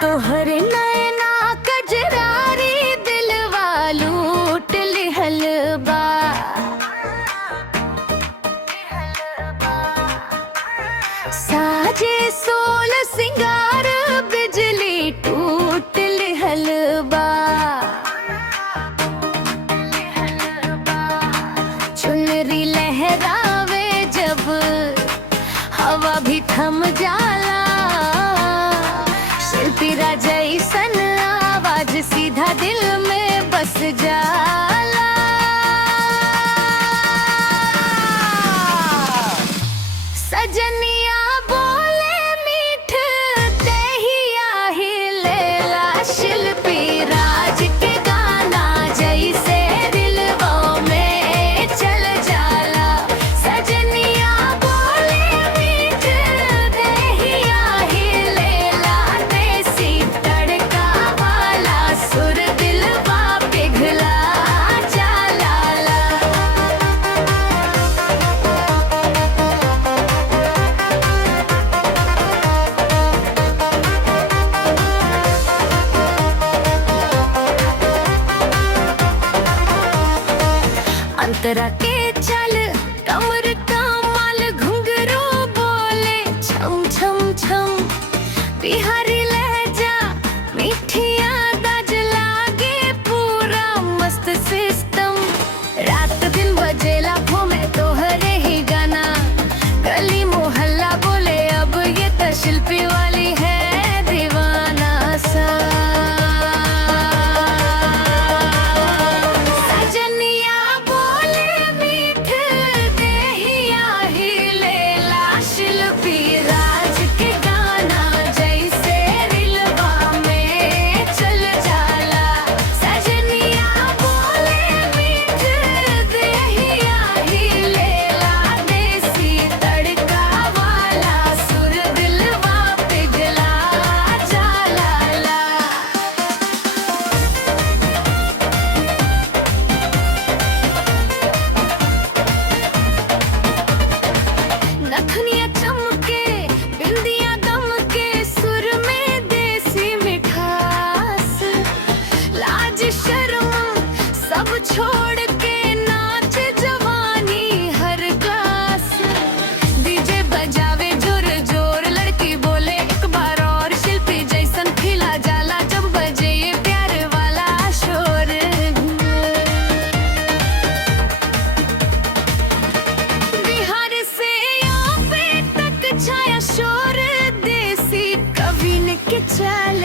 तोहर नैना कजरारी दिलवा लूट लिहल बा। साजे सोल सिंगार बिजली टूट लिहल बा। चुनरी लहरावे जब हवा भी थम जाला। शिल्पी जैसन आवाज सीधा दिल में बस जाला। सजनिया बोले मीठ दहिया हिलेला। शिल्पी राज के गाना जैसे दिलवा में चल जाला। सजनिया बोले मीठ दहिया हिलेला। देसी तड़का वाला सुर दिलवा पिघला जाला। अंतरा के चल कमर कमाल घुंघरू बोले छम छम छम। बिहारी लहजा मीठिया दाज लागे पूरा मस्त सिस्टम। रात दिन बजेला घूमे तोहरे ही गाना। गली मोहल्ला बोले अब ये तो शिल्पी वाली है दीवाना सा। सजनिया बोले मीठ दहिया हिलेला। शिल्पी राज के गाना जैसे दिलवा में चल जाला। सजनिया बोले मीठ दहिया हिलेला। देसी तड़का वाला सुर दिलवा पिघला जाला। नथनिया चमके बिंदिया दमके सुर में देसी मिठास। लाज शर्म सब छोड़ के नाच जवानी हर गास। डीजे बजावे जोर जोर लड़की बोले एक बार और। शिल्पी जैसन खिला जाला जब बजे ये प्यार वाला शोर। बिहार से यहाँ पे तक छाया शोर। देसी कविन के चाल